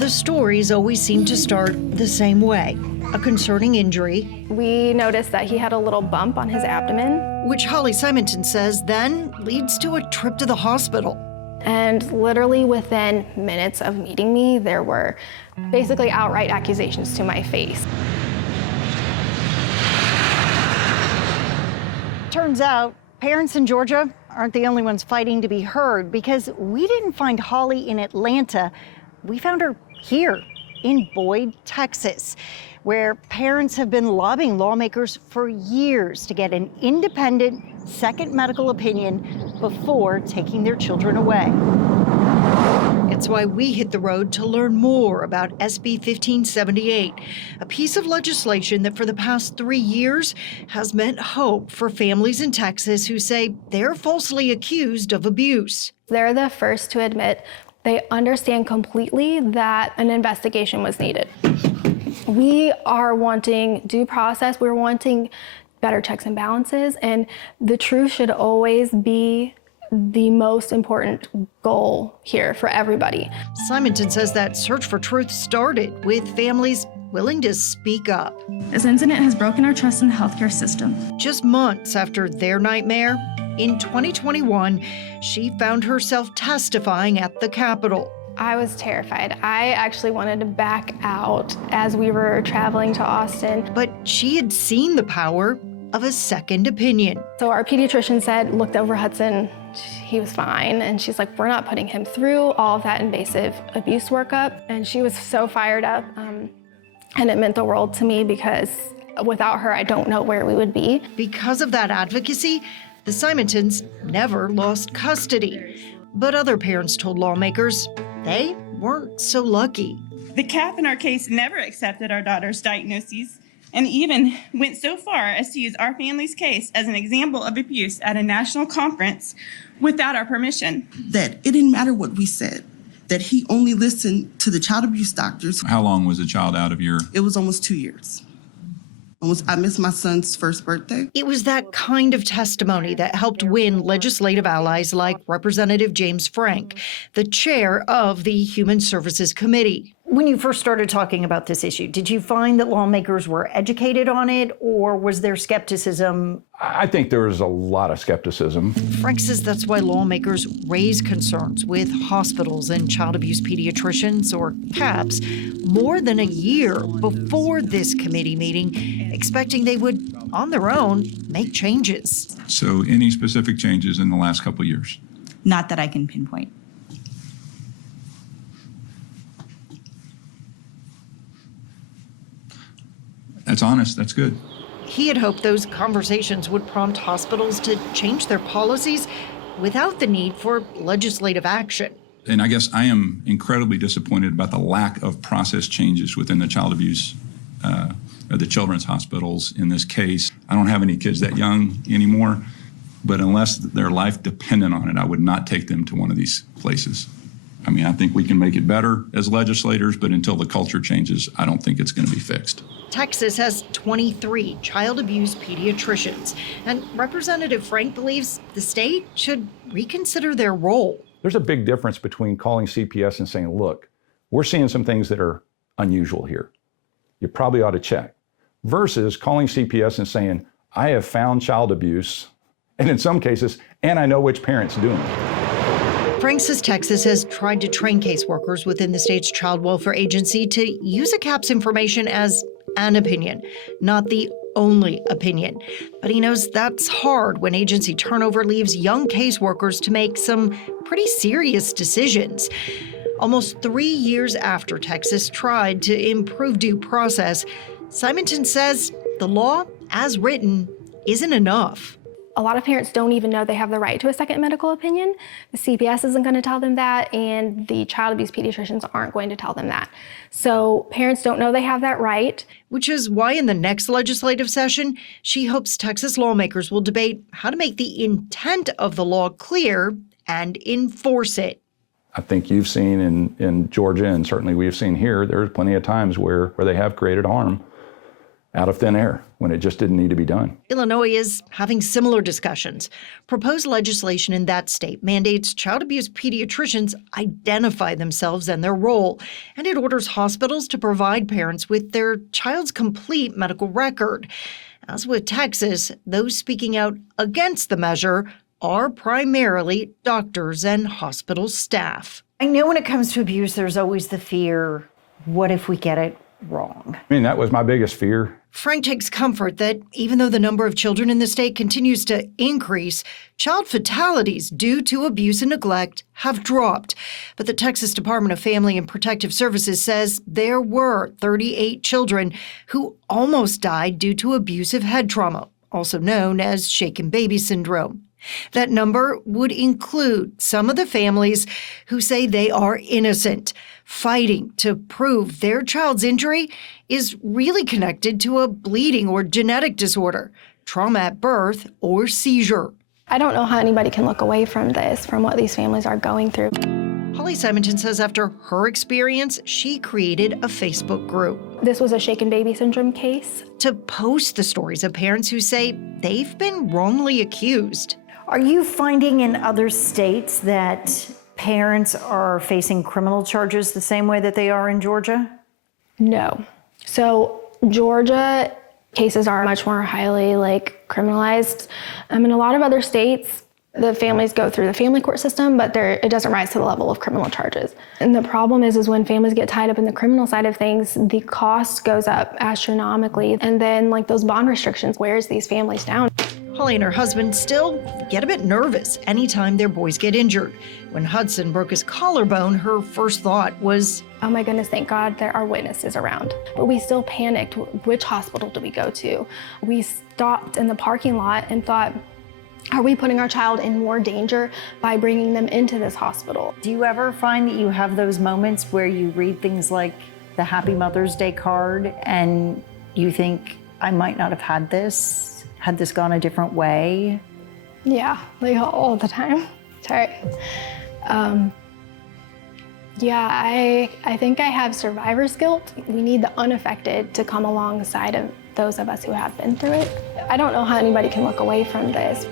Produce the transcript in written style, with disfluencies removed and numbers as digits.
The stories always seem to start the same way. A concerning injury. We noticed that he had a little bump on his abdomen. Which Holly Simonton says then leads to a trip to the hospital. And literally within minutes of meeting me, there were basically outright accusations to my face. Turns out, parents in Georgia aren't the only ones fighting to be heard, because we didn't find Holly in Atlanta. We found her here in Boyd, Texas, where parents have been lobbying lawmakers for years to get an independent second medical opinion before taking their children away. It's why we hit the road to learn more about SB 1578, a piece of legislation that for the past 3 years has meant hope for families in Texas who say they're falsely accused of abuse. They're the first to admit they understand completely that an investigation was needed. We are wanting due process. We're wanting better checks and balances, and the truth should always be the most important goal here for everybody. Simonton says that search for truth started with families willing to speak up. This incident has broken our trust in the healthcare system. Just months after their nightmare, in 2021, she found herself testifying at the Capitol. I was terrified. I actually wanted to back out as we were traveling to Austin. But she had seen the power of a second opinion. So our pediatrician looked over Hudson, he was fine. And she's like, we're not putting him through all of that invasive abuse workup. And she was so fired up. And it meant the world to me, because without her, I don't know where we would be. Because of that advocacy, the Simontons never lost custody. But other parents told lawmakers they weren't so lucky. The CAF in our case never accepted our daughter's diagnoses, and even went so far as to use our family's case as an example of abuse at a national conference without our permission. That it didn't matter what we said, that he only listened to the child abuse doctors. How long was the child out of your? It was almost 2 years. I missed my son's first birthday. It was that kind of testimony that helped win legislative allies like Representative James Frank, the chair of the Human Services Committee. When you first started talking about this issue, did you find that lawmakers were educated on it, or was there skepticism? I think there was a lot of skepticism. Frank says that's why lawmakers raise concerns with hospitals and child abuse pediatricians, or CAPS, more than a year before this committee meeting, expecting they would, on their own, make changes. So any specific changes in the last couple of years? Not that I can pinpoint. That's honest. That's good. He had hoped those conversations would prompt hospitals to change their policies without the need for legislative action. And I guess I am incredibly disappointed about the lack of process changes within the child abuse or the children's hospitals in this case. I don't have any kids that young anymore, but unless their life depended on it, I would not take them to one of these places. I mean, I think we can make it better as legislators, but until the culture changes, I don't think it's going to be fixed. Texas has 23 child abuse pediatricians, and Representative Frank believes the state should reconsider their role. There's a big difference between calling CPS and saying, look, we're seeing some things that are unusual here. You probably ought to check. Versus calling CPS and saying, I have found child abuse, and in some cases, and I know which parent's doing it. Frank says Texas has tried to train caseworkers within the state's child welfare agency to use a CAPS information as an opinion, not the only opinion. But he knows that's hard when agency turnover leaves young caseworkers to make some pretty serious decisions. Almost 3 years after Texas tried to improve due process, Simonton says the law, as written, isn't enough. A lot of parents don't even know they have the right to a second medical opinion. The CPS isn't going to tell them that, and the child abuse pediatricians aren't going to tell them that. So parents don't know they have that right. Which is why in the next legislative session, she hopes Texas lawmakers will debate how to make the intent of the law clear and enforce it. I think you've seen in Georgia, and certainly we've seen here, there's plenty of times where they have created harm. out of thin air when it just didn't need to be done. Illinois is having similar discussions. Proposed legislation in that state mandates child abuse pediatricians identify themselves and their role, and it orders hospitals to provide parents with their child's complete medical record. As with Texas, those speaking out against the measure are primarily doctors and hospital staff. I know when it comes to abuse, there's always the fear, what if we get it wrong? I mean, that was my biggest fear. Frank takes comfort that even though the number of children in the state continues to increase, child fatalities due to abuse and neglect have dropped. But the Texas Department of Family and Protective Services says there were 38 children who almost died due to abusive head trauma, also known as shaken baby syndrome. That number would include some of the families who say they are innocent, fighting to prove their child's injury is really connected to a bleeding or genetic disorder, trauma at birth, or seizure. I don't know how anybody can look away from this, from what these families are going through. Holly Simonton says after her experience, she created a Facebook group This was a shaken baby syndrome case. to post the stories of parents who say they've been wrongly accused. Are you finding in other states that parents are facing criminal charges the same way that they are in Georgia? No. So Georgia cases are much more highly criminalized. In a lot of other states, the families go through the family court system, but it doesn't rise to the level of criminal charges. And the problem is when families get tied up in the criminal side of things, the cost goes up astronomically. And then those bond restrictions wears these families down. Holly and her husband still get a bit nervous anytime their boys get injured. When Hudson broke his collarbone, her first thought was, Oh my goodness, thank God there are witnesses around. But we still panicked. Which hospital do we go to? We stopped in the parking lot and thought, are we putting our child in more danger by bringing them into this hospital? do you ever find that you have those moments where you read things like the Happy Mother's Day card and you think, I might not have had this gone a different way? Yeah, all the time. Sorry. Yeah, I think I have survivor's guilt. We need the unaffected to come alongside of those of us who have been through it. I don't know how anybody can look away from this.